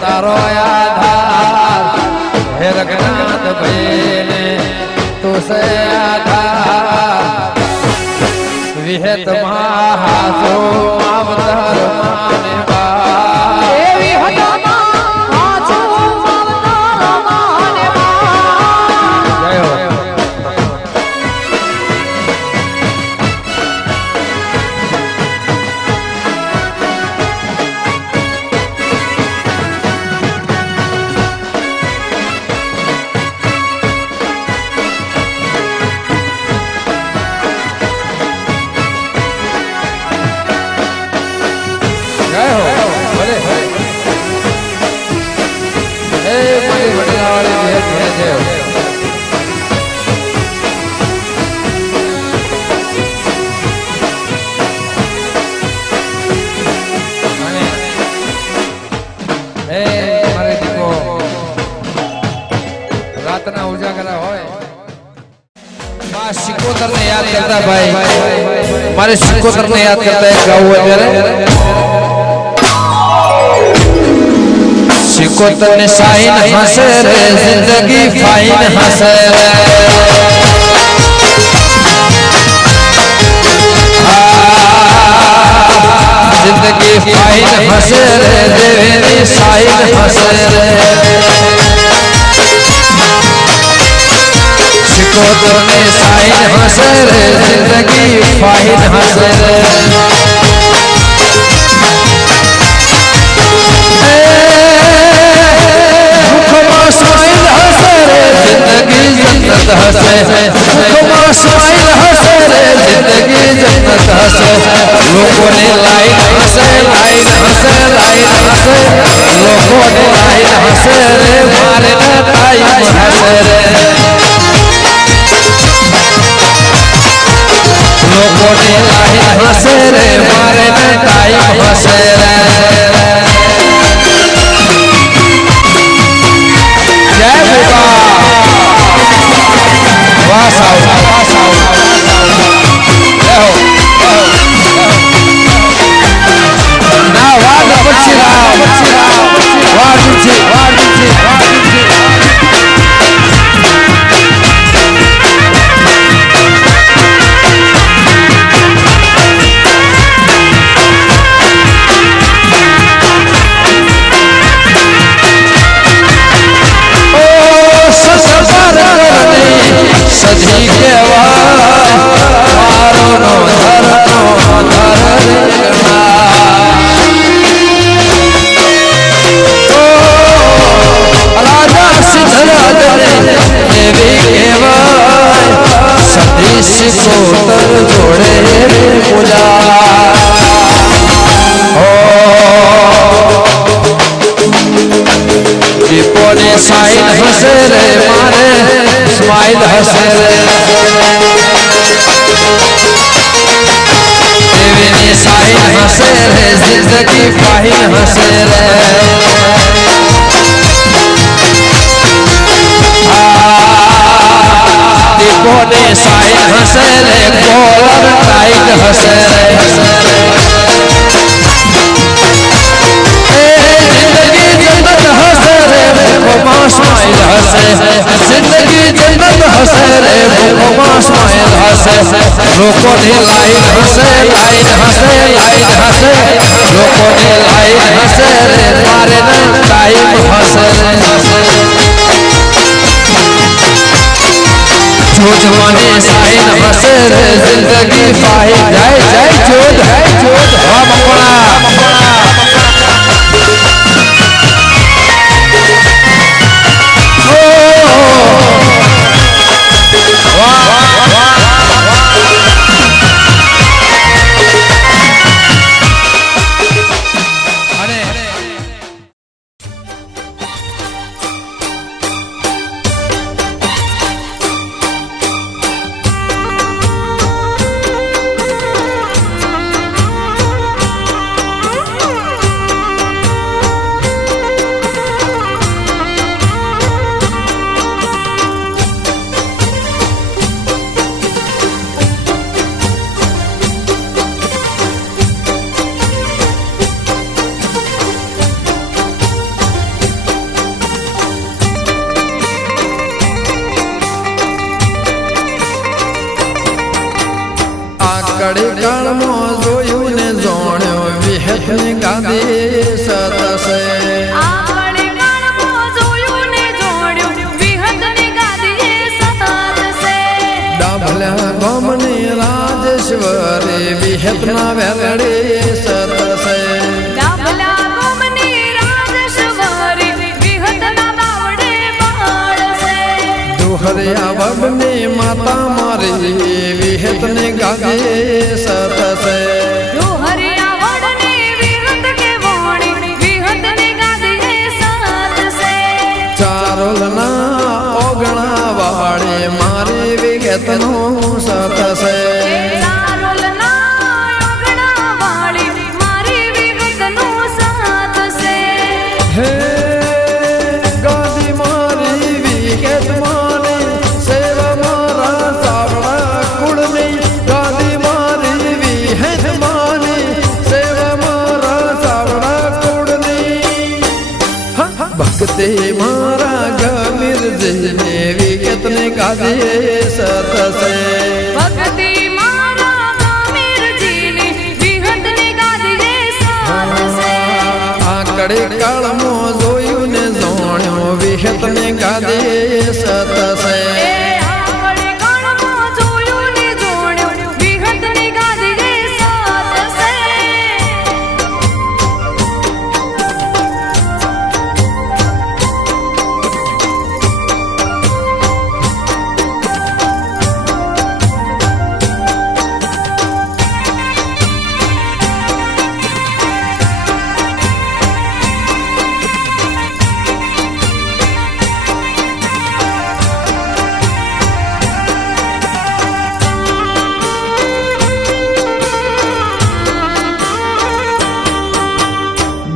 तारो आधार हे रघुनाथ भैले तुसे आधार विहत महासो अवतार माने बा सिकोतर ने याद करता भाई हमारे सिकोतर ने याद करता है गाँव वगैरह सिकोतर ने शाइन हंसे रे जिंदगी फाइन हंसे रे जिंदगी फाइन हंसे रे देवेरी शाइन हंसे रे सिकोतर ने शाइन हंसे रे जिंदगी फाइन हंसे रे मुखमा शाइन हंसे रे जिंदगी जन्नत हंसे मुखमा शाइन हंसे रे जिंदगी जन्नत हंसे लोगों ने लाइन हंसे लाइन हंसे लाइन हंसे लोगों ने लाइन हंसे रे मारे न टाइम हंसे रे लोगों ने लाइन हंसे रे मारे ने टाइम हंसे रे जय बाबा वाह साहब जय हो ना वाह बच्चीरा वाह जी रे जिंदगी फाहिन हसे रे दीपो ने साइन हसे रे कॉलर टाइट हसे रे जिंदगी जन्नत हसे रे मुखमा स्माइल हसे जिंदगी जन्नत हसे रे मुखमा स्माइल हसे लोगों ने लाइन हसे लाइन हसे लाइन हसे लोगों ने लाइन हसे रे मारे न टाइम हसे रे जोजवाने साइन हसे रे जिंदगी फाहिन जय जय जोध वाह मकोड़ा કડી કાળમાં જોયું ને જોણ્યો વિહતની ગાદી સતસે કડી કાળમાં જોયું ને જોણ્યો વિહતની ગાદી સતસે ડાભલ્યા ગામની રાજેશ્વરી વિહતના વેલડે સતસે ડાભલ્યા ગામની રાજેશ્વરી વિહતના બાવડે બાળસે દુહરિયા વડની માતા મારી વિહતની ગાદી સતસે દુહરિયા વડની વિહત કે વાણી વિહતની ગાદી સતસે ચારોલના ઓગણા વાળી મારી વિહતનું સતસે ચારોલના ઓગણા વાળી મારી વિહતનું સતસે હે ગાદી મારી વિહત મારી સેવા મારા સાવડા કુળની ગાદી મારી વિહત મારી સેવા મારા સાવડા કુળની ભક્તિ મારા ગમીર જઈને વિહતને ગાદી સતસે ભક્તિ મારા ગામીરજીની વિહતની ગાદી સતસે આ કડી કાળમાં જોયું ને જોણ્યો વિહતને ગાદી સતસે કડી કાળમાં જોયું ને જોણ્યો વિહતની ગાદી સતસે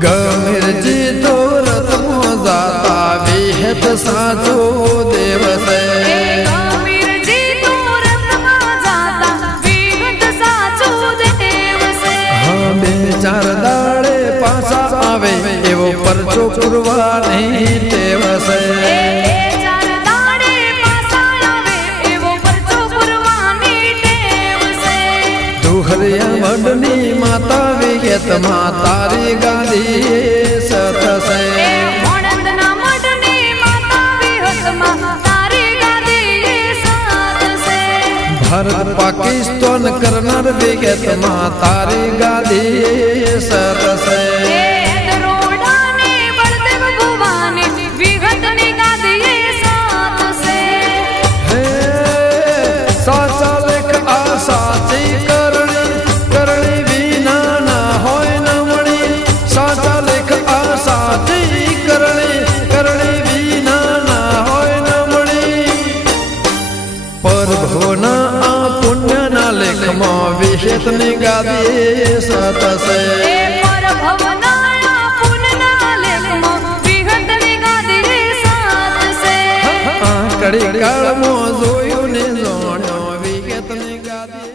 ગમીરજી તો રથમાં જાતા વિહત સાચો દેવસે ગામીરજી તો રથમાં જાતા વિહત સાચો દેવસે હા બે ચાર દાડે પાછા આવે એવો પરચો પુરવાની ટેવસે ચાર દાડે પાછા આવે એવો પરચો પુરવાની ટેવ છે દુહરિયા વડની માતા વિહતમાં તારી ગાદી સતસે મોણંદના મઢની માતા વિહતમાં તારી ગાદી સતસે ભારત પાકિસ્તાન કરનાર વિહતમાં તારી ગાદી સતસે દરોડાની બળદેવ ભુવાની વિહતની ગાદી સતસે હે સાચા લેખ આ સાચી કરણી કરણી વિના ના હોય નમણી સાચા લેખ આ સાચી કરણી કરણી વિના ના હોય નમણી પરભોના આ પુણ્યના લેખમાં વિહેતની ગાદી સત છે એ પરભવના પુનના લેખમાં વિહતની ગાદી સાત છે કડી કાળમાં જોયું ને જાણ્યો વિહેતની ગાદી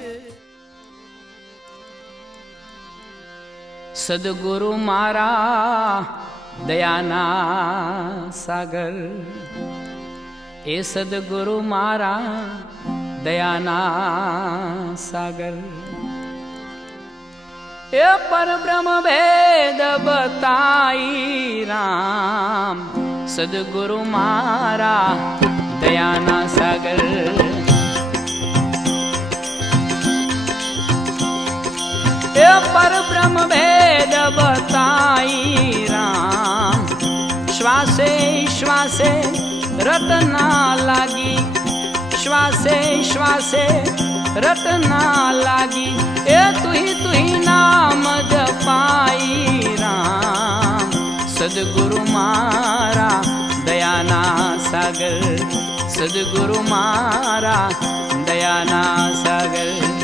સદગુરુ મારા દયાના સાગર એ સદગુરુ મારા દયાના સાગર એ પરબ્રહ્મ ભેદ બતાઈ રામ સદગુરુ મારા દયાના સાગર એ પરબ્રહ્મ ભેદ બતાઈ રામ શ્વાસે શ્વાસે રટના લાગી શ્વાસે શ્વાસે રટના લાગી એ તુહી નામ જપાઈ રામ સદગુરુ મારા દયાના સાગર સદગુરુ મારા દયાના સાગર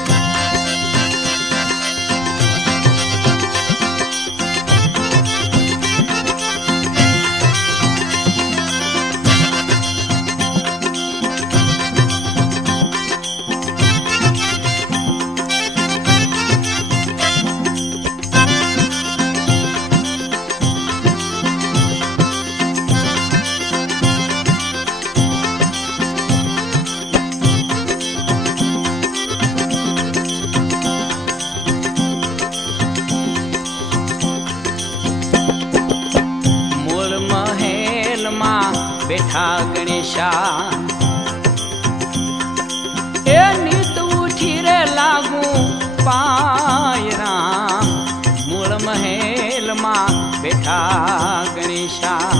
બેઠા ગણેશા એ નીત ઉઠી રે લાગુ પાય રામ મૂળ મહેલમાં બેઠા ગણેશા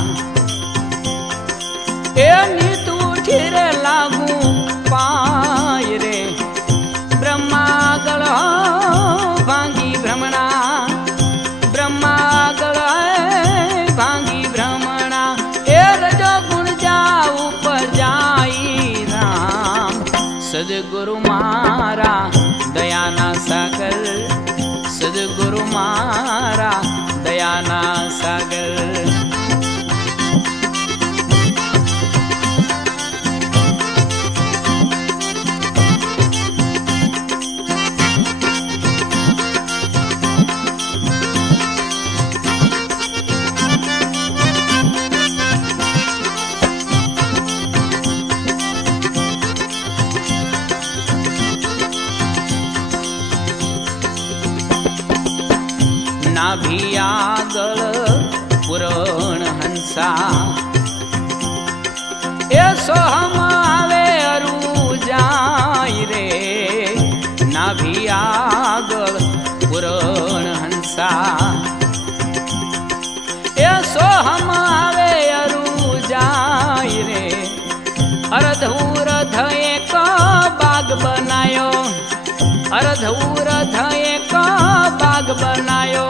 એ નીત ઉઠી રે લાગુ પાય રે બ્રહ્માગળ ભાંગી ભ્રમણા બ્રહ્માગળ ભાંગી ભ્રમણા એ રજો સદગુરુ મારા દયાના સાગર સદગુરુ મારા દયાના સાગર નાભી આગળ પુરણ હંસા એ સોહમ આવે અરુ જાય રે નાભી આગળ પુરણ હંસા એ સોહમ આવે અરુ જાય રે અર્ધઉરધ એક બાગ બનાયો અર્ધઉરધ એક બાગ બનાયો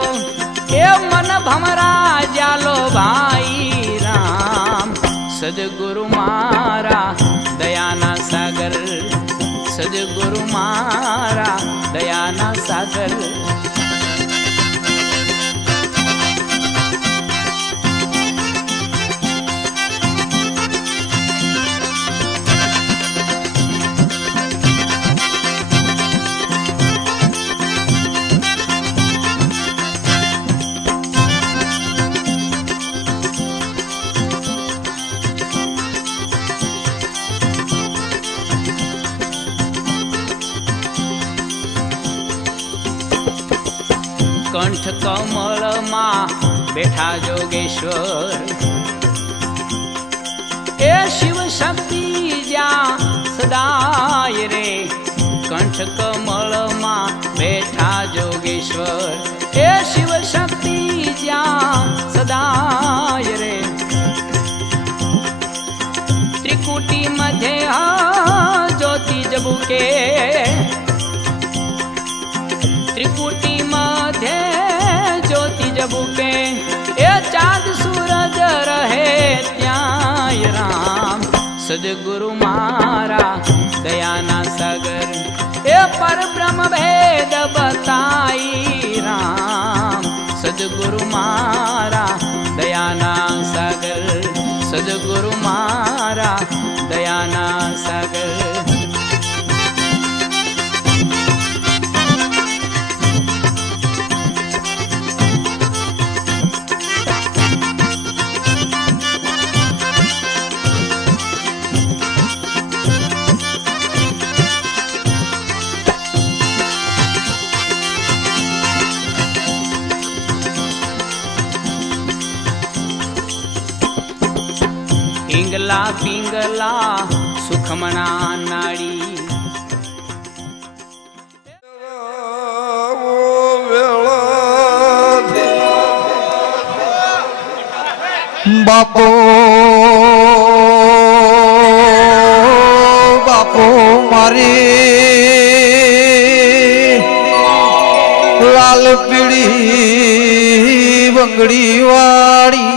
એ મન ભમરા જાલો ભાઈ રામ સદગુરુ મારા દયાના સાગર સદગુરુ મારા દયાના સાગર કંઠ કમળમાં બેઠા જોગેશ્વર એ શિવ શક્તિ જ્યાં સદાય રે કંઠ કમળમાં બેઠા જોગેશ્વર એ શિવ શક્તિ જ્યાં સદાય રે ત્રિકુટી મધ્ય જ્યોતિ જબુકે ત્રિકુટી મધ્ય જ્યોતિ જબુકે એ ચાંદ સૂરજ રહે ત્યાં રામ સદગુરુ મારા દયાના સાગર એ પરબ્રહ્મ ભેદ પિંગલા પિંગલા સુખમણા નાળી બાપો બાપો મારી લાલ પીળી બંગડી વાળી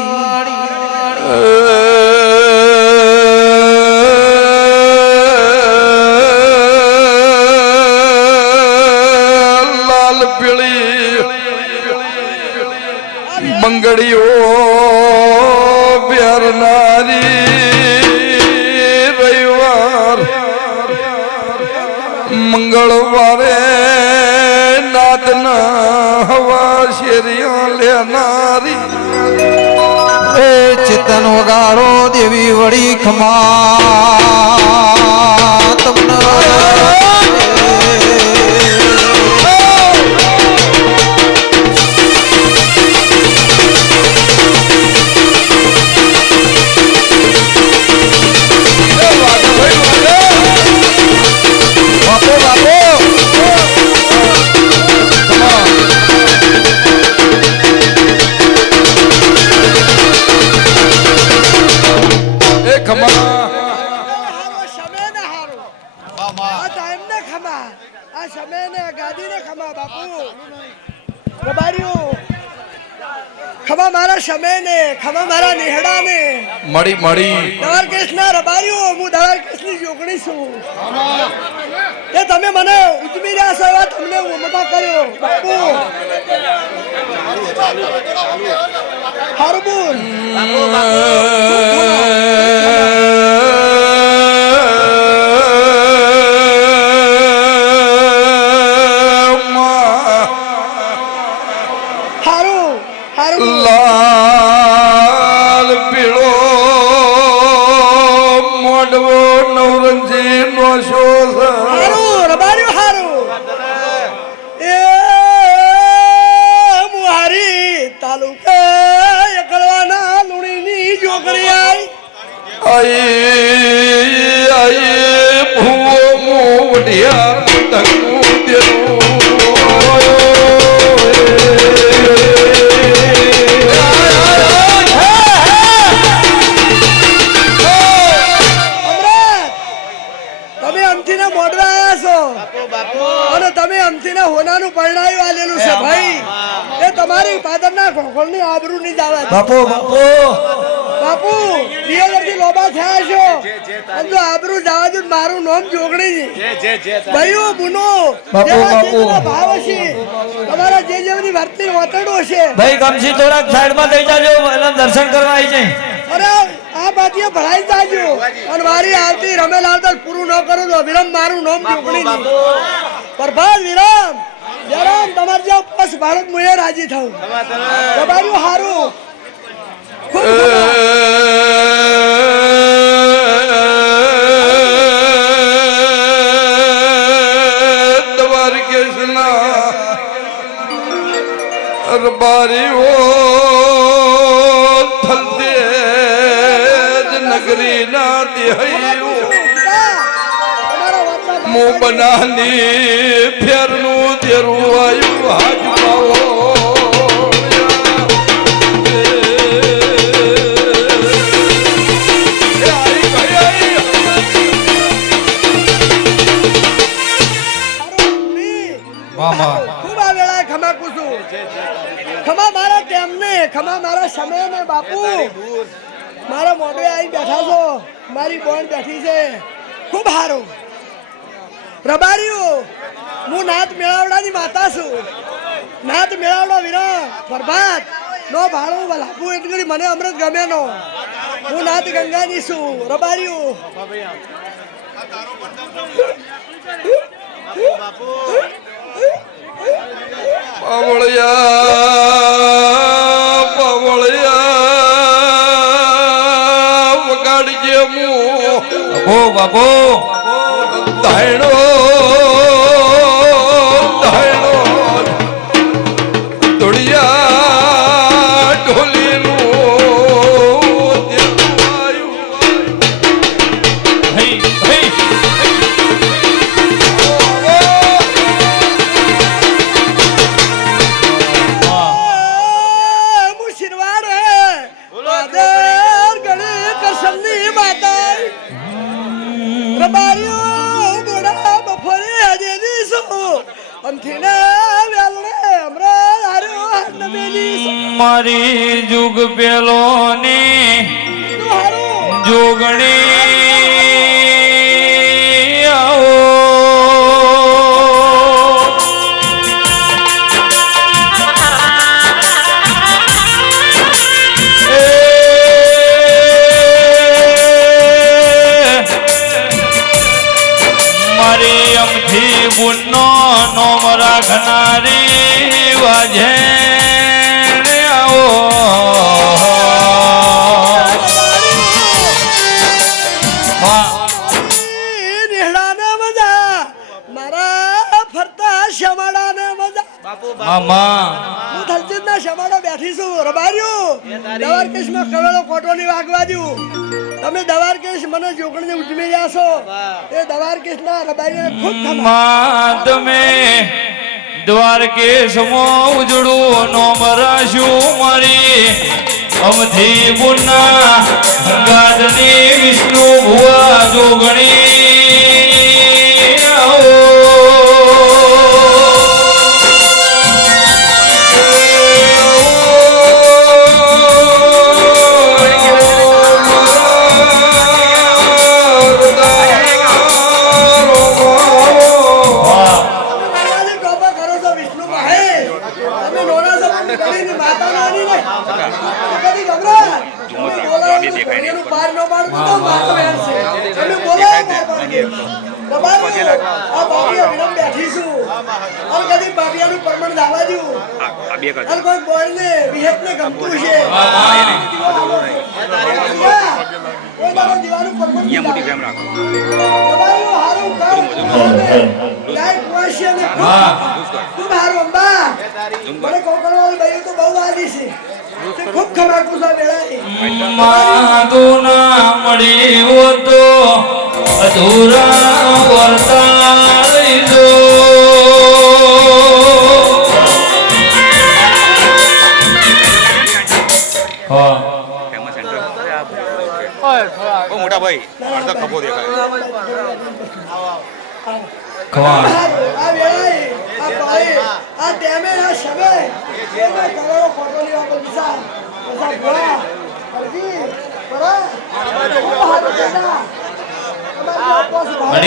લાલ પીળી બંગડીઓ રવિવાર મંગળવારે નાદના હવા શેરિયા લેનારી એ ચિતન વગાડો દેવી વળી ખમા તમને ખમા મારા સમય ને ખમા મારા નિહડા ને મળી મળી દવાર કેસ ના રબારીઓ હું દવાર કેસ ની જોગણી છું કે તમે મને ઉજમી રહ્યા છો એવા તમને મમતા કર્યો બાપુ હારબુન લાલ પીળો મોડવો નવરંજી નો શોષ હારું રબાર્યું હારું એ મુહારી તાલુકા એકલવાના લુણીની જોગરી આઈ ભૂવો મોઢિયા તકું દેવું હોનાનું પરણાયું આલેલું છે ભાઈ એ તમારી પાદરના ઘોઘળની આબરૂ ની દાવા બાપુ બાપુ બાપુ દિયોલરથી લોબા થયા છો અને જો આબરૂ જવા દો મારું નામ જોગણી છે ભાઈઓ બુનો બાપુ બાપુ ભાવ હશે તમારા જે જેવની વર્તી વાતડો છે ભાઈ ગમસી થોડાક સાઈડમાં થઈ જાજો એટલે દર્શન કરવા આવી જાય અરે આ બાતીએ ભરાઈ જાજો અને મારી આવતી રમેલ આવતા પૂરું ન કરો તો વિરમ મારું નામ જોગણી છે પ્રભાત વિરામ જરામ તમાર જે બસ ભારત મુએ રાજી થાઉં તમારું હારું દ્વારકેશના રબારીઓ થલતે નગરી ના દેહૈયું મો બનાની ફેરનું તેરું આયુ હાજમાવો ખૂબ આ વેળા ખમા કુસું ખમા મારા ટેમને ખમા મારા સમય ને બાપુ મારા મોઢે આવી બેઠા છો મારી બોન બેઠી છે ખૂબ સારું રબારીઓ હું નાથ મેળાવડાની માતા છું નાથ મેળાવડો વિરા પ્રભાત નો ભાડો લાભું એટલી મને અમૃત ગમે નો હું નાથ ગંગાની છું રબારીઓ પાવળિયા વગાડજે મુ બાપુ ધાયણો ધોળિયા ઢોલીનું દેવાયું નમેલી મારી જુગ પેલો ને તું હારું જોગણી આવો મારી અમથી બુનો નોમ રાખનારી વાજે આવો રેહડાને મજા મારા ફરતા શમાડાને મજા મામા હું થલચંદના શમાડો બેઠી છું રબાર્યું દવારકેશમાં કવેળો કોટો ની વાગવા દ્યું તમે દવારકેશ મને જોગણને ઉજમી રહ્યા છો એ દવારકેશના રબારીને ખૂબ ખબર માં તમે દ્વારકેશમાં ઉજળું નોમ રાખ્યું મારી અમથી પુના ગાદની વિષ્ણુ ભુવા જોગણી આવો આજે ટોપા કરો છો વિષ્ણુ મહેશ તમે નોના છો પણ કડીની માતા નાની ને કદી ગમરા તમે બોલાવો તો ઘોડીનું પાર ન પાડતો તો મારો વેણ છે તમે બોલાવો રબારી આ બાપીયા વિનમ બેઠી છું અને કદી બાપીયાનું પરમણ દાવા દ્યું અને કોઈ બોયને વિહેતને ગમતું છે કોઈ દાડો દીવાનું પરમણ રબારી હારું કામ લાઈક વાશિયા ને ખૂબ હારું અંબા મને કોકણવાળી ભાઈઓ તો બહુ આદી છે તે ખૂબ ખમાકું છે વેળાએ માધુના મળી હો તો અધૂરા વર્તા દો મોટા ભાઈ અડધા ખભો દેખાય ખવા આ વેળાએ આ પાએ આ ટેમે આ શબે એને કરોડો ફોટો લેવા પર વિચાર પછા ભોળા હરજી પરા ખૂબ હારું કેતા અમારી ઉપવાસ ભાઈ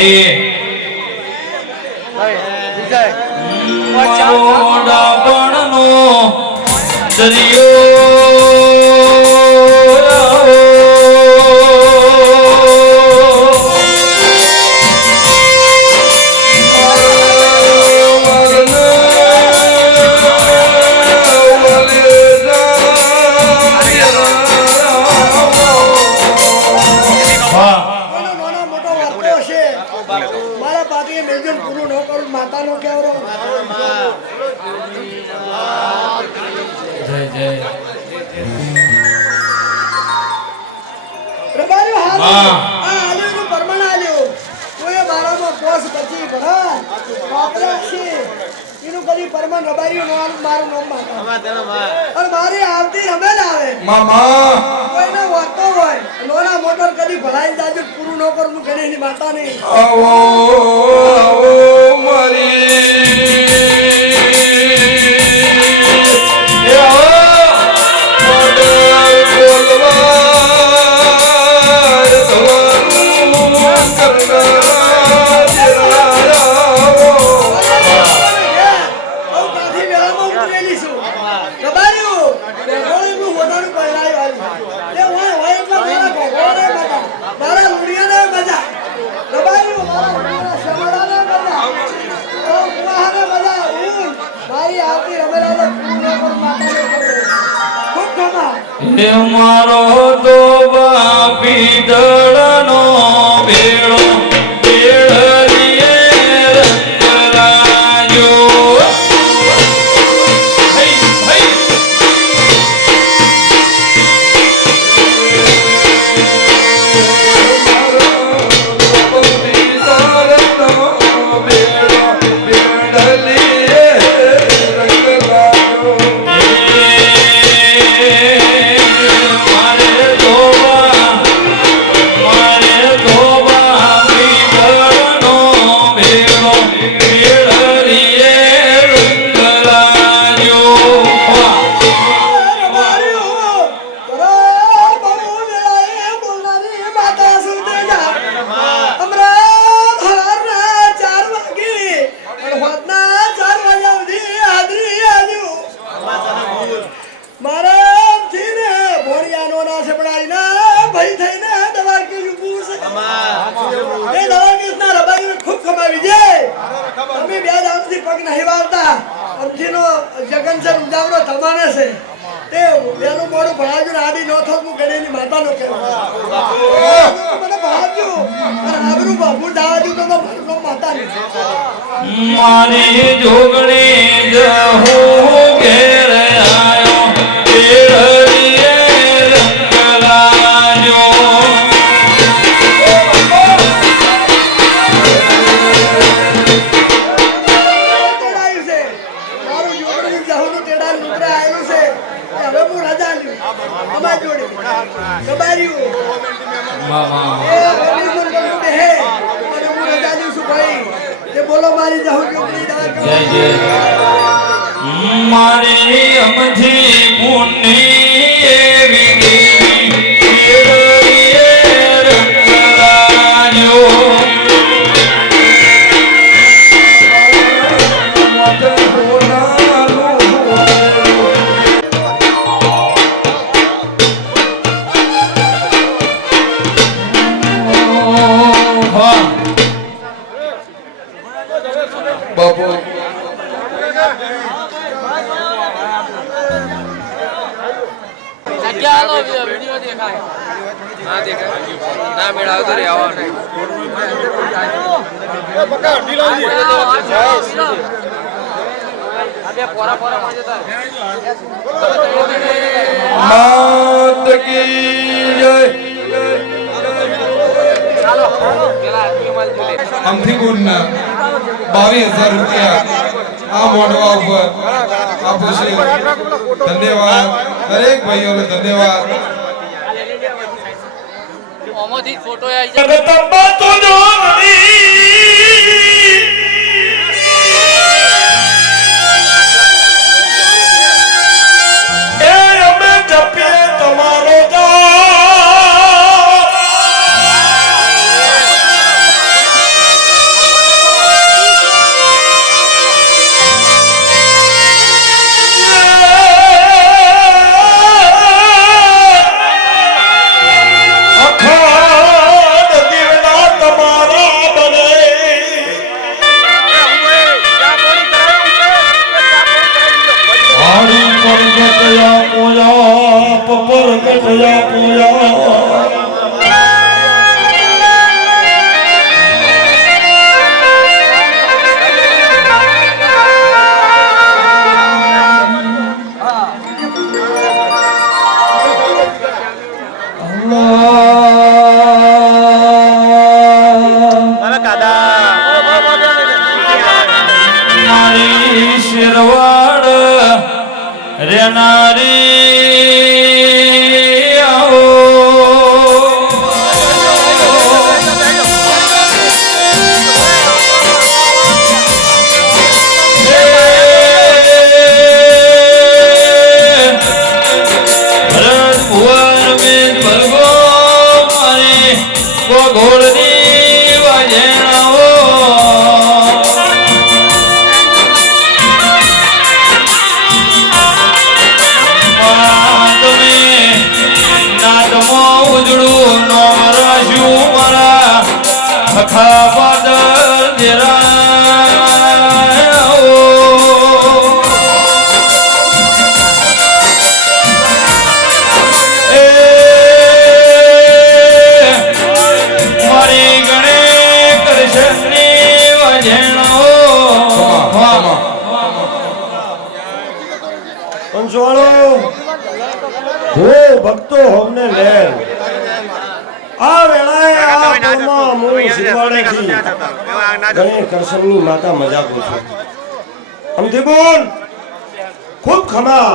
મળી મોડા પણનો કોનો નાનો મોટો વાર્તો હશે મારા પાટીએ મેજન પૂરું ન કરું માતાનો કેવરો જય જય રબારી હારું હા. આ આલ્યુનું પરમણ આલ્યું કોઈએ મારામાં કોસ પછી ભરા પાપરા છે એનું કદી પરમણ રબારીયું નોવાનું મારું નામ માતા અને મારી આવતી રમેલ આવે મામા કોઈને વાતો હોય નોના મોટર કદી ભરાઈ જાજુ પૂરું ન કરું ઘરે એની માતા નહીં આવો આવો મારી હે મારો તો બાપી દળનો ભેળો ભેળરીએ રંગરાજો હઈ હઈ અમથીનો જગનસર ઉજાગરો થવાનો છે તે વેલું મોડું ભણાવજો ને આડી નો થોત હું ગણેની માતાનો કહેવાય મને ભણાવજો અને આબરૂ બાબુ દાવાજો તો મારો માતા મારી જોગણી જ હું ઘેર આયો કેળવીએ રંગ લાગ્યો તેડાયું છે મારું જોગણી જહુનું તેડા લુગડા આયેલું છે તે હવે હું રજા લ્યું અમારી જોડે ગબાર્યું એ રમી ગુણ કરું બેહે અને હું રજા લ્યું છું ભાઈ તે બોલો મારી જહુ જોગણી જય જય મારી અમથી મુન્ની એવી દેવી કેળવીએ રંગ લાગ્યો બાપુ ના મેળાવ તો રે આવા માત કી જય અમથીગુણના 22,000 રૂપિયા આ મોઢવા ઉપર આપું છું ધન્યવાદ દરેક ભાઈઓને ધન્યવાદ ફોટો જગદંબા તો જોગણી એ અમે જપીએ તમારો મારી શિરવાડ રેનારી આવો ભરત ભુવન મેં ભરગો મારી ઘોડની વાજેણાઓ ઉજળું નો રાશ્યું મારા ખખા પાદર દેરાઓ એ મારી ગણે કૃષ્ણની વજેણો पंचवाड़ो हो भक्तो हमने ले आ वेलाए आ परमा मु शिवाड़े की गणे करशननी माता मजा को छो हमથી બોલ ખૂબ ખમા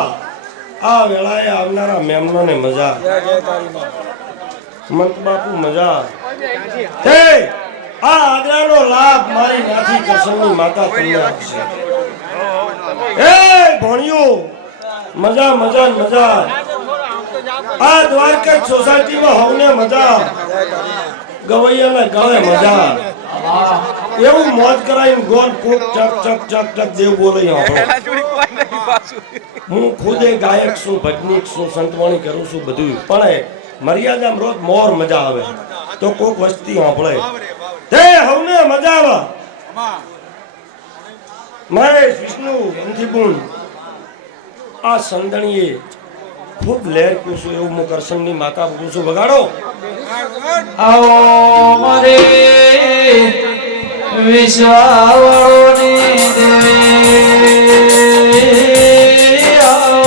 આ વેલાએ આવનારા મેમનો ને મજા મંત બાપુ મજા હે આ આગ્રાનો લાભ મારી નાથી કરશનની માતા તમને આપશે એ ભણ્યો મજા મજા મજા આ દ્વારકા સોસાયટી માં હોને મજા ગવૈયાના ગળે મજા એવું મોજ કરાઈને ગોળ કોક ચક ચક ચક ચક દેવ બોલે હું ખુદે ગાયક છું ભજનીક છું સંતવાણી કરું છું બધું પણ મર્યાદામાં રોજ મોર મજા આવે તો કોક વસ્તી સાંભળે તે હોને મજા આવે મહેશ વિષ્ણુ અંતિપુ બાપુન આ સંદણીએ ખૂબ લહેર પૂછું એવું હું કરશનની માતા પૂછું વગાડો. આવો મારે વિશ્વાવળોની દેવી આવો.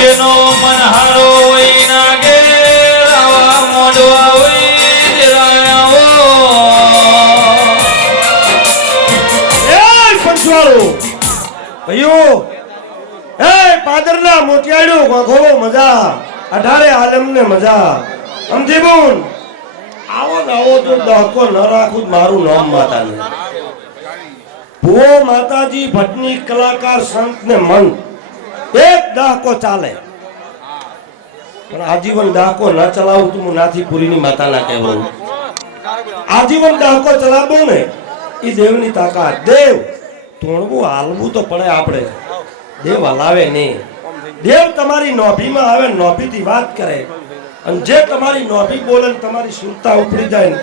જેનો મનહારો હોય ના ઘેર આવા મોઢવા હોય દેરાયાઓ. એ પંચવાળો ભાઈઓ, એ પાદરના મોતિયાળું વાઘોવો મજા, અઢારે આલમને મજા. સમજી બોલ, આવો ને આવો તો દહકો ન રાખું જ મારું નામ માતાને. ભુવો માતાજી ભટની કલાકાર સંત ને મન એક દહકો ચાલે, પણ આજીવન દહકો ન ચલાવું તો હું નાથી પુરીની માતા ના કહેવું. આજીવન દહકો ચલાવવો ને એ દેવની તાકાત. દેવ તોડવું હાલવું તો પડે આપણે, દેવ હલાવે નહીં. દેવ તમારી નોભીમાં આવે, નોભીથી વાત કરે, અને જે તમારી નોભી બોલે ને તમારી સુરતા ઉપડી જાય ને,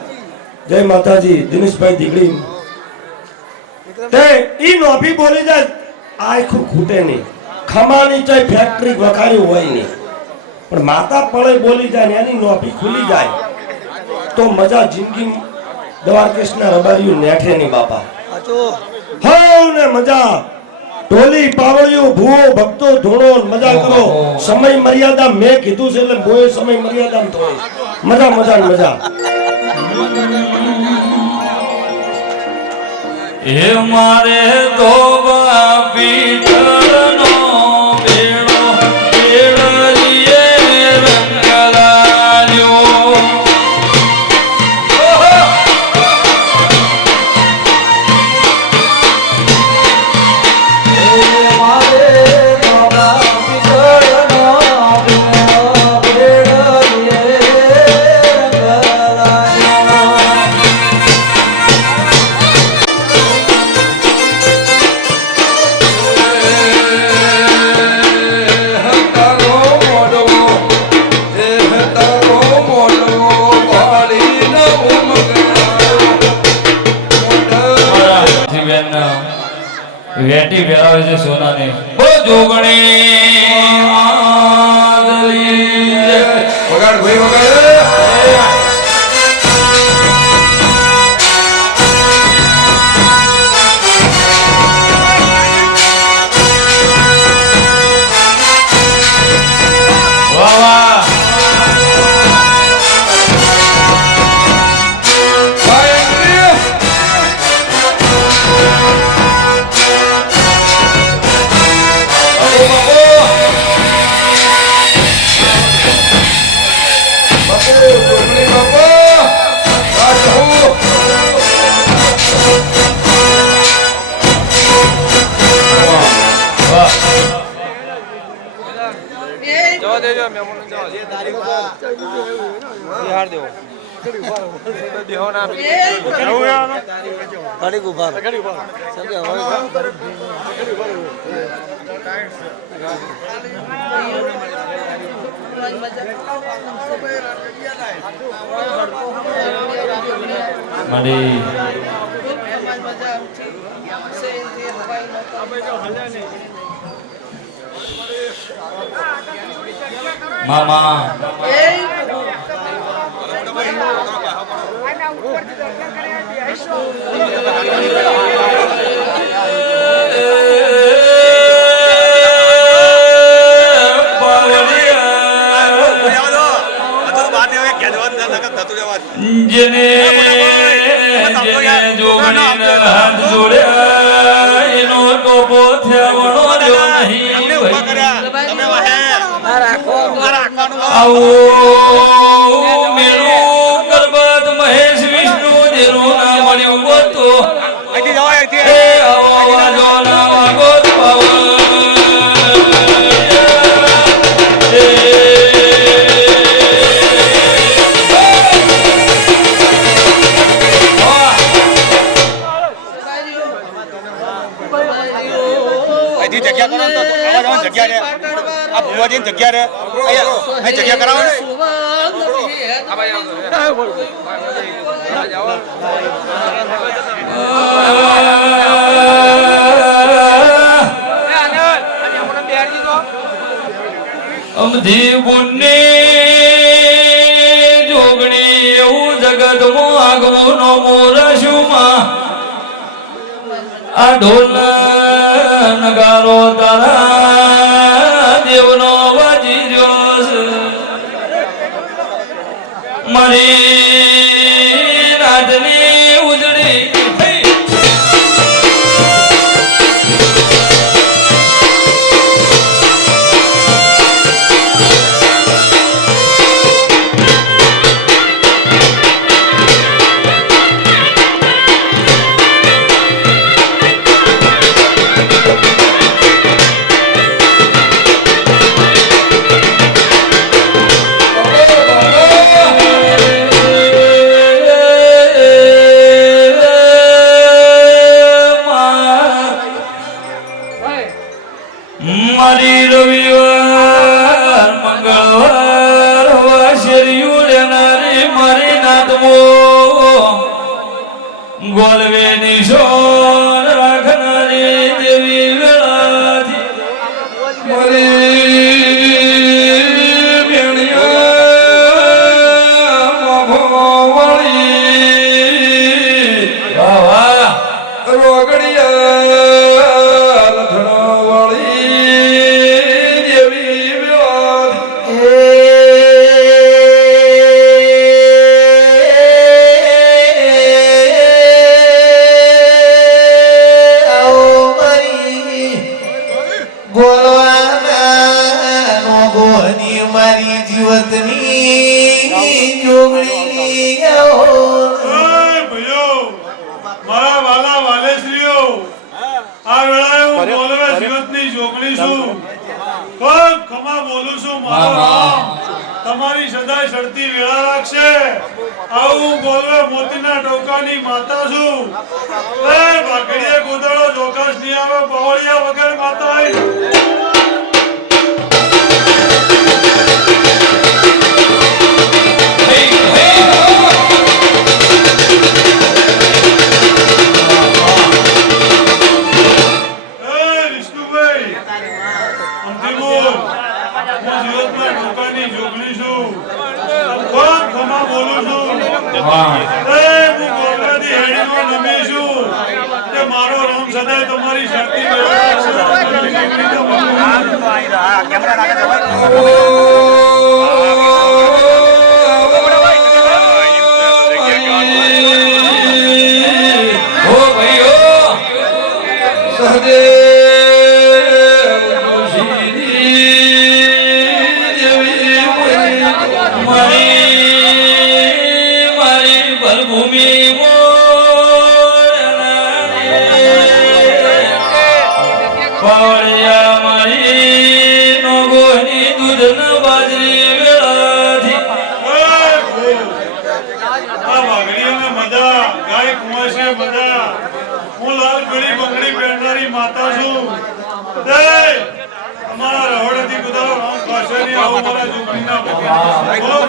જય માતાજી દિનેશભાઈ દીકડી, તે ઈ નોભી બોલી જાય આખું ખૂટે નહીં. ખમાની ચાય ફેક્ટરી વખારી હોય નહીં, પણ માતા પડે બોલી જાય ને એની નોભી ખુલી જાય તો મજા જિંદગી દ્વારકેશના રબારીયું નેઠે નહીં બાપા. હવ ને મજા ઢોલી પાવળિયું ભૂવો ભક્તો ધૂણો મજા કરો. સમય મર્યાદા મેં કીધું છે એટલે બોય સમય મર્યાદા થોડી મજા મજા ને મજા. એ મારે તો પીઠનો બેડો બેડલીએ રંગ લાલ્યો. વેટી વેરાવે છે સોનાને. ઓ જોગણી આદલી વગાડ ભાઈ વગાડ. વાહ વાહ. જવા દેજો મહેમાનો જવા દે. બિહાર દેવો દેવો ના આપી. ગાડી ઉભા ગાડી ઉભા સમજ્યા હોય. મંડી મામા જેને જોગણી હાથ જોડ્યા એનો ટોપો થયાવણો જો નહીં. આવો મેરું ગરબત મહેશ વિષ્ણુ જેનું નામ મળ્યું ગોતો. આવો વાજો ના વાગો પાવન. જગ્યા કરો તો જગ્યા રે આ ભુવાજી જગ્યા રે આ જગ્યા કરાવો ને. આ ભાઈ આવતો જાઓ અમધી પુણ્ય જોગણી એવું જગતમાં આગવું નો મોરશુમાં આ ઢોલ નગારો તારા દેવનો વાજી રહ્યો છે મારી રાતની ઉજળી મારી રવિવાર મંગળવાર વાસરિયું લેનારી મારી નાતમો ગોલવે નિશોન રાખનારી દેવી વેળાથી મારી બેણીઓ વળી રોગડિયા લથણો વળી દેવી મારી જીવતની જોગણી મારા વાલા વાલેશ્રીઓ આ વેળાએ હું બોલવે જીવતની જોગણી છું ખૂબ ખમા બોલું છું મારો નામ તમારી સદાય સડતી વેળા રાખશે આવું બોલવે મોતીના ટોકાની માતા છું એ ભાગડીએ ગોદડો જોકાશ ની આવે બવળિયા વગર માતા મારો રામ સદાય તમારી શક્તિ માતા છું અમારા રહોડેથી ગુદારો રામ પાસે ની આવો મારા જોગણીના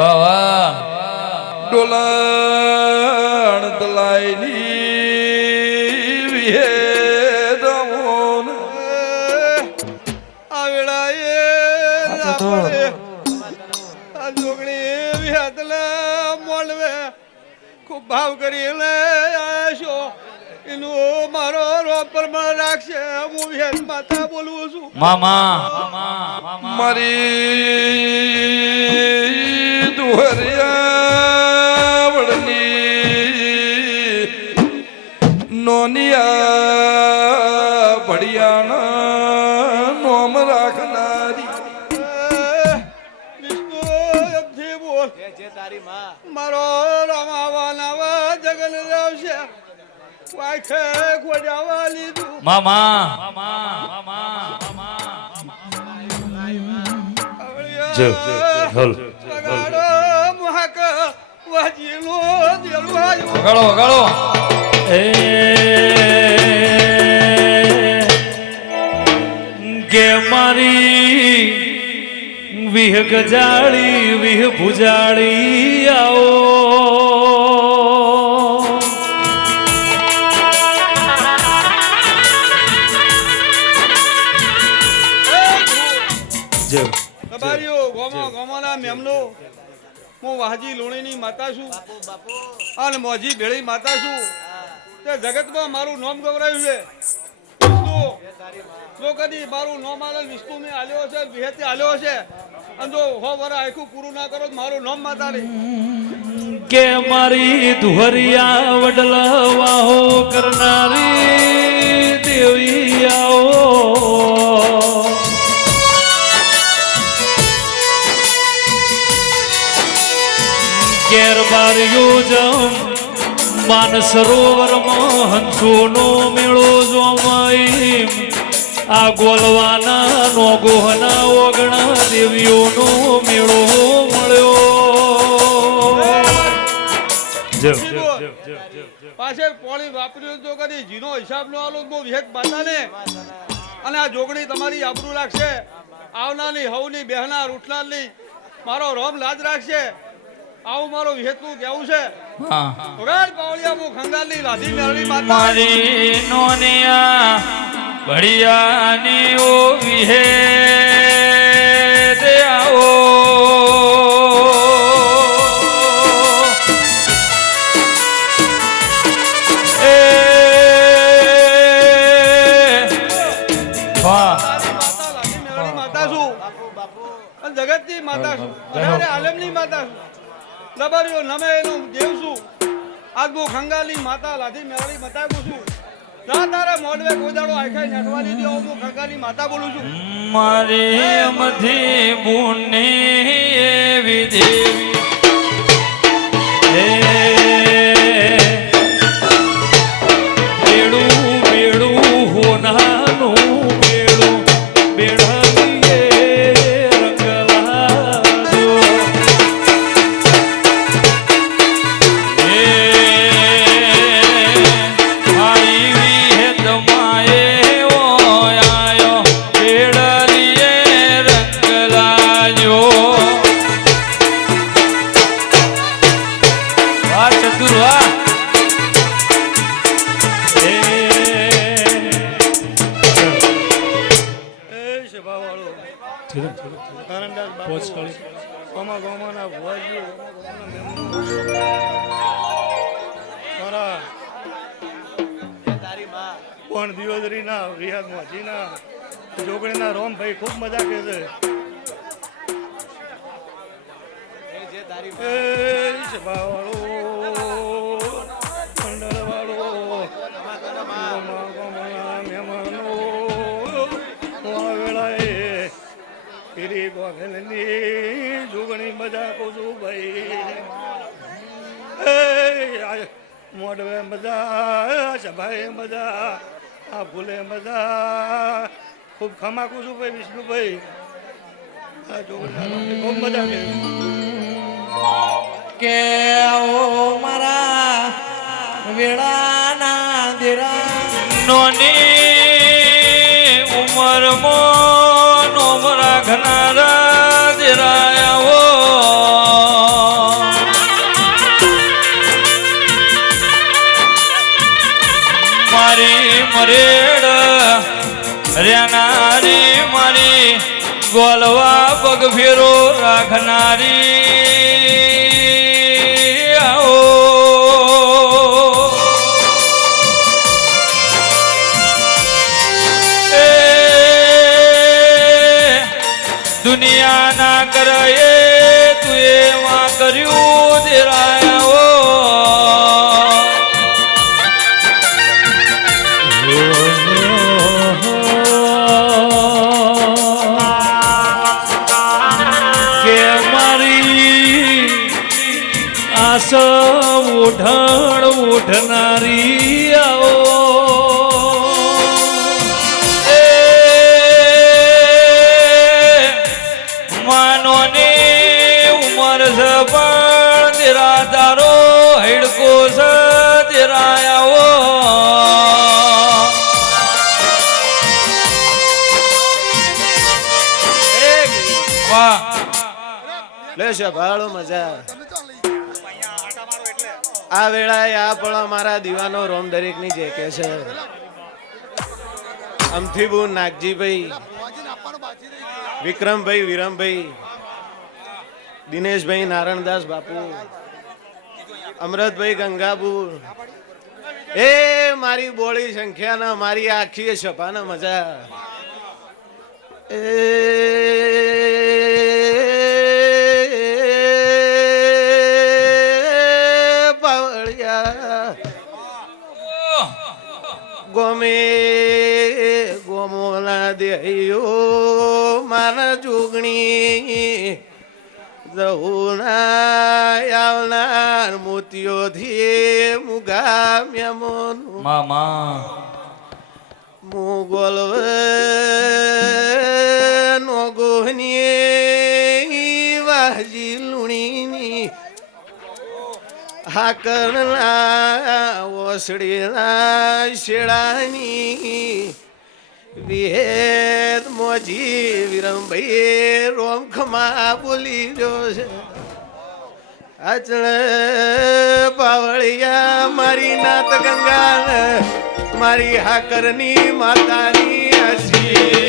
વાહ વાહ ડોલાણ દલાઈની વિહેદમોન આ વેળાએ ના પડે. આ જોગણી એવી હાથલા મોલવે ખૂબ ભાવ કરી લે આશો એનું મારો રોપ પર મને રાખશે. હું વેદ માતા બોલું છું. મામા મારી દુહરિયાવડની નોનિયા ભડિયાના નોમ રાખનારી વિષ્ણુ એમથી બોલ. મારો રમાવાના જગન આવશે. વાંખે ખોજાવા લીધું. મામા વગાડો મુહાક વાજીનો દેલું આવ્યું. વગાડો વગાડો કે મારી વિહ ગજાળી વિહ ભુજાળી આવો તમારીઓ ગોમાના મેમનો હું વાહજી લોણીની માતા છું અને મોજી ભેળી માતા છું. તે જગતમાં મારું નામ ગવરાયું છે. વિષ્ણુ જો કદી મારું નામ આલેલ વિષ્ણુ મેં આલ્યો છે, વિહેતી આલ્યો છે અને જો હો વરા આખું પૂરું ના કરો તો મારું નામ માતા નહીં. કે મારી ધુહરિયા વડલા વાહો કરનારી દેવી આવો કેર બારિયો જમ માન સરોવરમાં હંસોનો મેળો જોમાઈ આ ગોલવાના નો ગોહના ઓગણા દેવીઓનો મેળો મળ્યો. પાછળ પોળી વાપર્યું તો કદી જીનો હિસાબ નો આલો બહુ વિહેત માતા ને અને આ જોગણી તમારી આબરૂ રાખશે. આવનાની હવની બહેના રૂઠલાલની મારો રોમ લાજ રાખશે. આવું મારો વિહેતનું કેવું છે. વગાડ પાવળિયા મુ ખંગાલની લાધી મેળવી માતા. મારી નોનિયા ભડિયાની ઓ વિહે દે આવો એ વાહ માતા લાધી મેળવી માતા છું અને જગતની માતા છું. અરે આલમની માતા છું. લબારીઓ નમે એનું દેવ છું. આજ હું ખંગાલની માતા લાધી મેળવી માતા છું. ના તારે મોડવે કોદાળો આખાઈ નાખવા લીધી આવું હું ખંગાલની માતા બોલું છું. મારી મધી બુની એવી દેવી બેડું બેડું હોનાનું બેડું બેડાવીએ રંગ લાગ્યો મારી વિહેત માએ આયો બેડલીએ રંગ લાગ્યો. વાહ ચતુર વાહ પણ દિયોદરી ના રિયાદ મોજી ના જોગણી ના રોમ ભાઈ ખૂબ મજા કરે છે. એ સભાવાળો મંડળવાળો મહેમાનો આ વેળાએ પીરી ગોખેલની જુગણી મજા કહું છું ભાઈ મોડવે મજા સભાએ મજા આ ભૂલે મજા ખૂબ ખમાકું છું ભાઈ વિષ્ણુભાઈ આ જુગણી ખૂબ મજા કે કે ઓ મારા વેળાના દેરા નોની ઉંમરમાં નોમ રાખનારા દેરાયાઓ મારી મરેડ રેનારી મારી ગોલવા પગ ફેરો રાખનારી આવો દુનિયા ના કરે તું એમાં કર્યું દેરાયાઓ કે મારી આશા ઉઠાણ ઉઠનારી આવો તારો હેડકો સજરાયાઓ વાહ લે છે ભાડો મજા આ વેળાએ આ પણ અમારા દીવાનો રોમ દરેક ની જે કે છે અમથીબુ નાગજીભાઈ વિક્રમભાઈ વિરમભાઈ દિનેશભાઈ નારણદાસ બાપુ અમરતભાઈ ગંગાપુર એ મારી બોળી સંખ્યાના મારી આખી સભાના મજા એ પાવળિયા ગોમે ગોમોના દેયો મારા જોગણી આવનાર મોતીઓથી મુગા મેમોન મામા મુગોલવ નોગોહની વાહજી લુણીની હાકરના ઓસડીના શેડાની વિહેદ મોજી વિરમભાઈ રોમ ખમા બોલી રહ્યો છે અચળ પાવળિયા મારી નાત ગંગા મારી હાકરની માતાની હસી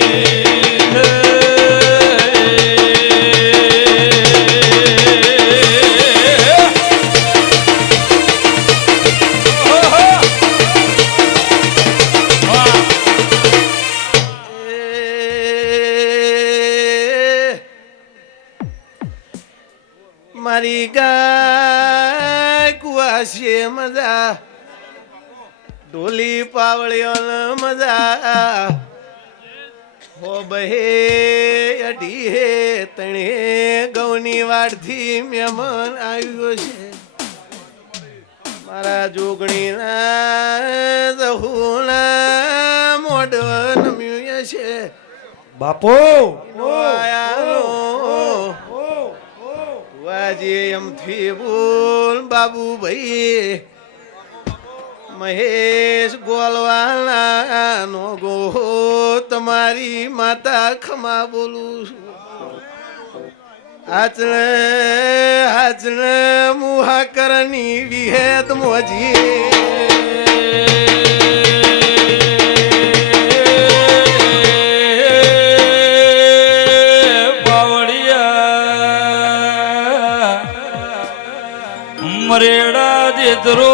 મારી ગાય કુવાસીએ મજા ઢોલી પાવળીઓ મજા હો બહે અઢી હે તણે ગૌની વાડથી મહેમાન આવ્યો છે મારા જોગણીના દહુના મોઢ નમ્યું છે બાપો વાજી એમથી બોલ બાબુભાઈ મહેશ ગોલવાલા નો ગો તમારી માતા ખમા બોલું છું આચલે આચલે મુહાકરની વિહેત મોજી મરેડા જેતરો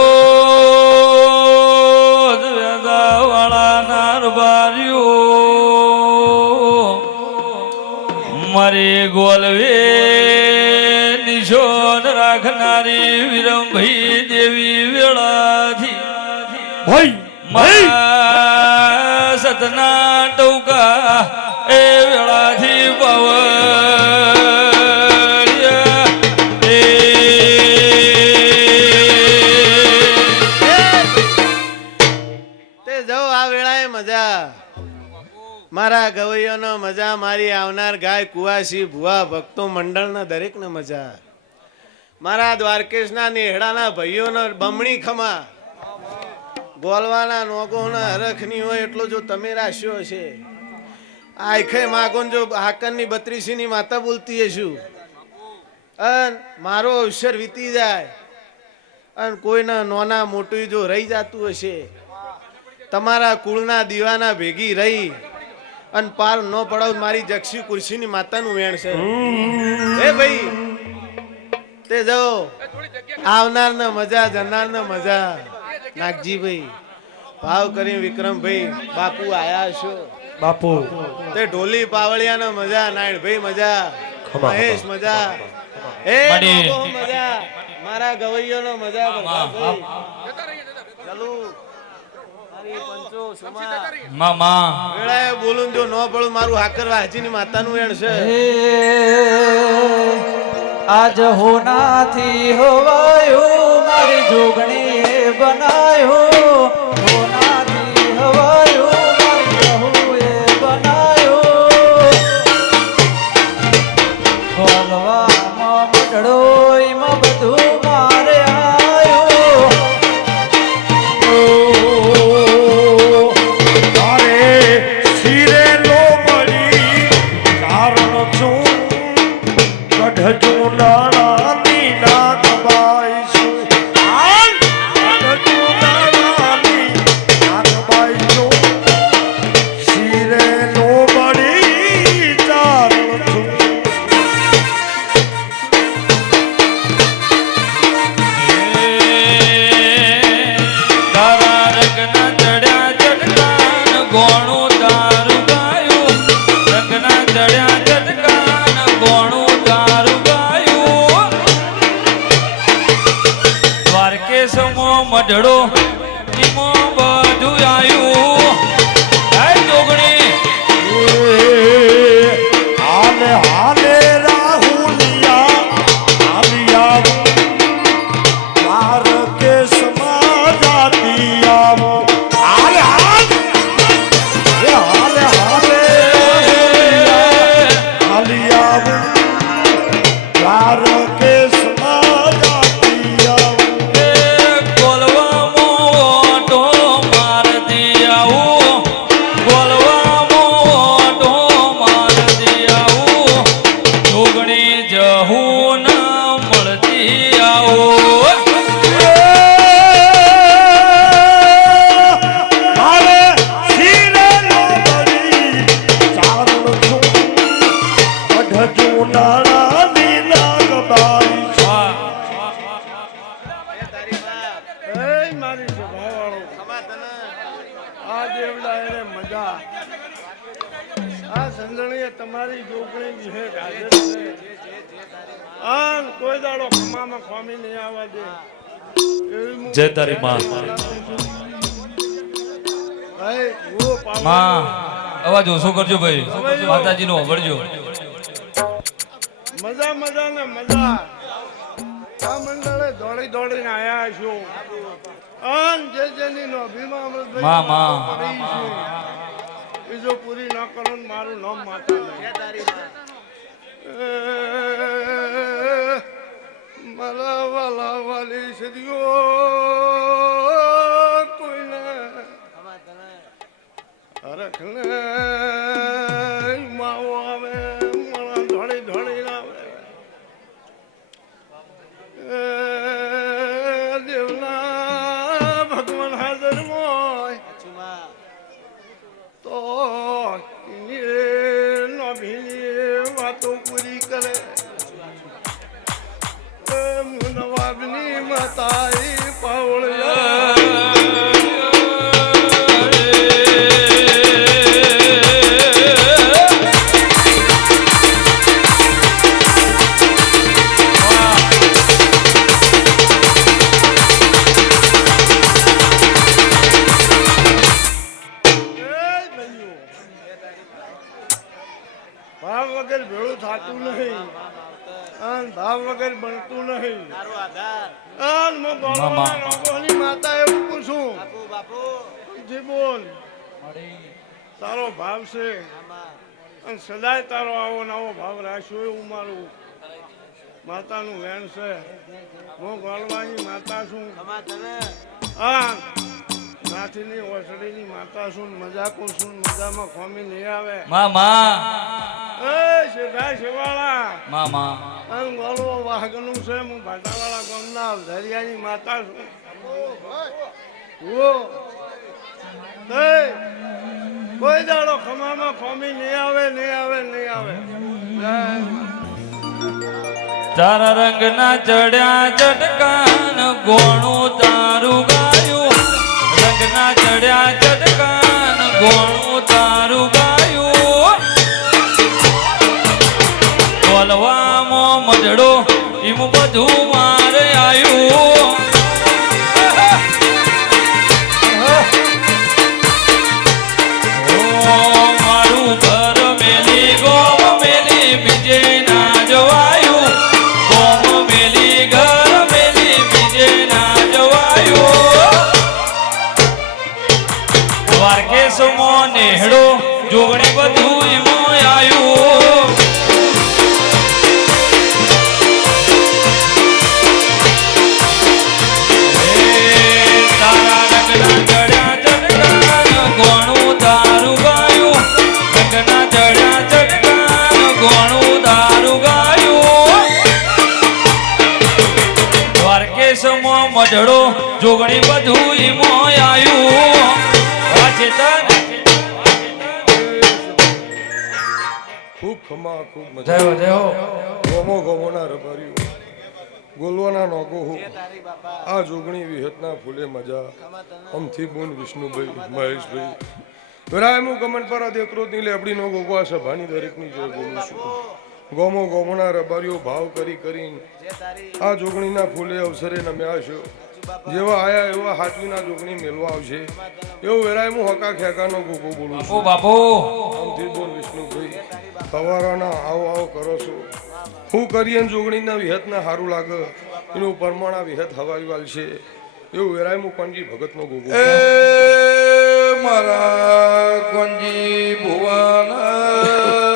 વેદાવાળા નારબાર્યો મારે ગોલવે નિશોન મારી વિરમભાઈ દેવી વેળાથી ભાઈ મારા સતના ટોકા એ વેળાથી પાવડિયા તે જાઓ આ વેળાએ મજા મારા ગવૈયોનો મજા મારી આવનાર ગાય કુવાસી ભુવા ભક્તો મંડળના દરેકને મજા મારા દ્વારકેશના નેહડાના ભાઈઓનો બમણી ખમા બોલવાના નોકોના હરખની હોય એટલો જો તમે રાખ્યો હશે આખે માગોન જો હાકરની 32ની માતા બોલતી હશું અન મારો અવસર વીતી જાય અને કોઈના નોના મોટું જો રહી જતું હશે તમારા કુળના દીવાના ભેગી રહી અને પાર ન પડાવ મારી જક્ષી કુર્સીની માતાનું વેણ છે એ ભાઈ તે જાઓ આવનાર ને મજા જનાર ને મજા નાગજી ભાઈ ભાવ કરી વિક્રમભાઈ બાપુ આયા છો બાપુ તે ઢોલી પાવળિયા ને મજા નાયણ ભાઈ મજા મહેશ મજા એ બાપુ મજા મારા ગવૈયો નો મજા ભાઈ ચાલુ મામા વેળાએ બોલું જો ન પડું મારું હાકર વાહજીની માતાનું વેણ છે આજ હોનાથી હોવાયું મારી જોગણી બનાયો હોનાથી હોવાયું મારી બહુએ બનાયો ખોલવામાં મઢડોઈમાં બધું મારે આયો તારે શિરે લો મળી કારણ છું કઢજો નાની ના દબાઈશું કઢજો નાની ના દબાઈશું શિરે લો મળી કારણ છું તારા રંગના ચડ્યા ચટકાન ગોણું તારું ગાયું રંગના ચડ્યા ચટકાન ગોણું તારું ગાયું દ્વારકેશમો મઢડો ઈમો બધું આયું હે જોગણી હાલે હાલે રાહુલિયા આલિયા માર કે સમાજાતી આવો હાલે હાલે હાલે હાલે આલિયા માર કે સમાજાતી આવો ગોલવામાં ઓટો મારતી આવું ગોલવામાં ઓટો મારતી આવું જોગણી જહું ના મળતી આવું મારે શિરે લો બળી ચારણ છું કઢજો નાની નાગ બાઈ એ મારી સ્વભાવવાળો આ દેવડા એને મજા આ સંજણીએ તમારી જોગણી વિશે હાજર છે આન કોઈ દાડો ખમામાં ખોમી નહીં આવવા દે એવી હું જય તારી માં ભાઈ હું પાવન માં અવાજ ઓછો કરજો ભાઈ માતાજીનો હોભળજો મજા મજા ને મજા આ મંડળે દોડી દોડીને આયા છું આન જે જેની નો ભીમા અમૃતભાઈ માં. કરી છે. બીજો પૂરી ન કરો ને મારું નામ માતા નહીં. મારા વાલા વાલી સદીઓ કોઈને હરખને માવો આવે મળા ધોળી ધોળી આવે દેવના ભગવાન હાજર હોય તો નો ભીની વાતો પૂરી કરે નવાબની માતાઈ પાવળિયા ભાવ વગર બનતું નહીં તારો આધાર આન મો ગોળવાના નોકોની માતા એવું પૂછું બાપુ જી બોલ તારો ભાવ છે અને સદાય તારો આવો નવો ભાવ રાખ્યો એવું મારું માતાનું વેણ છે હું ગોળવાની માતા છું ખમા તને આ નાથીની ઓસડીની માતા છું મજાકું છું મજામાં ખોમી નહીં આવે મામા એ સીધા શિવાળા મામા અને ગોળવો વાઘનું છે હું ભાટાવાળા ગામના ધરિયાની માતા છું ઓ કોઈ દાડો ખમામાં ખોમી નહીં આવે નહીં આવે નહીં આવે તારા રંગના ચડ્યા ચટકાન ગોણું તારું ગાયું રંગના ચડ્યા ચટકાન ગોણું તારું ગાયું બોલવામાં મજડો એમ બધું મારે આવ્યું મારું ઘર મેલી ગોમ મેલી બીજે ના જવાયું ગોમ મેલી ઘર મેલી બીજે ના જવાયું દ્વારકેશ મો નેહડો જોગણી બધું એમો આવ્યું તારા રંગના ચડ્યા ચટકાન ગોણું તારું ગાયું રંગના ચડ્યા ચટકાન ગોણું તારું ગાયું દ્વારકેશમાં મઢડો જોગણી બધું ઈમો આયું વાચેતન ખૂબ ખમા ખૂબ જય મજા હો જય હો ગોમો ગોમોના રબારીઓ ગોલવાના નોકો હું આ જોગણી વિહતના ફૂલે મજા અમથી બોન વિષ્ણુભાઈ મહેશભાઈ વિરાયમુ કમન પર દેત્રોતની લેબડીનો ગોગવા સભાની દરેકની જોઈ બોલું છું ગોમો ગોમોના રબારીઓ ભાવ કરી કરીને આ જોગણીના ફૂલે અવસરે નમ્યા છે જેવા આયા એવા હાચવીના જોગણી મેળવા આવશે એવું વેરાયમુ હકા ખેકાનો ગોગો બોલું છું બાપુ અમથી બોન વિષ્ણુભાઈ સવારાના આવો આવો કરો છો હું કરીએ જોગણીના વિહતના સારું લાગે એનું પરમાણા વિહત હવાઈ વાલ છે એવું વેરાય મુકવાનજી ભગતનો ગોગો એ મારા કોંજી ભુવાના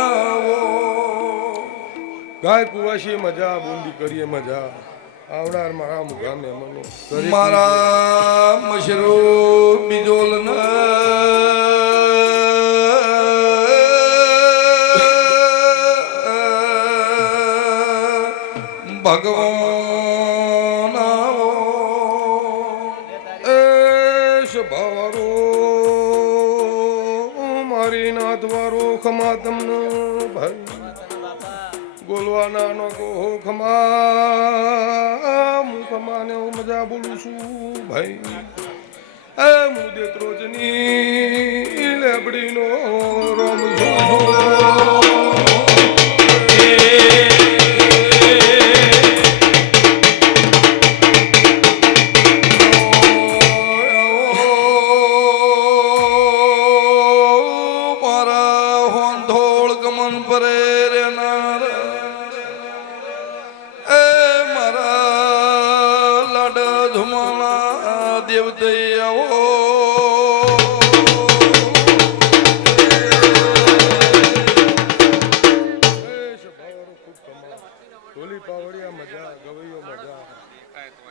ગોગાયાવો ગાય કુવાશી મજા બુંદી કરીએ મજા આવનાર મારા મુખા મહેમાનો મારા મશરૂ બીજોલ ભગવાન એ સ્વભાવારો મારી નાથવારો ખમા તમને ભાઈ બોલવાના નો કહો ખમા હું ખમાને હું મજા બોલું છું ભાઈ એ મુદે ત્રોજની લેબડીનો રોમ મારા હોંધોળ ગમન પરે રે નાર એ મારા લાડ ધુમાણા દેવદય આવો ઢોલી પાવડિયા મજા ગવૈયો મજા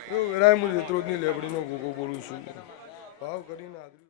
એવું વેરાય હું જેત્રોજની લેબડીનો ગોગો બોલું છું ભાવ કરીને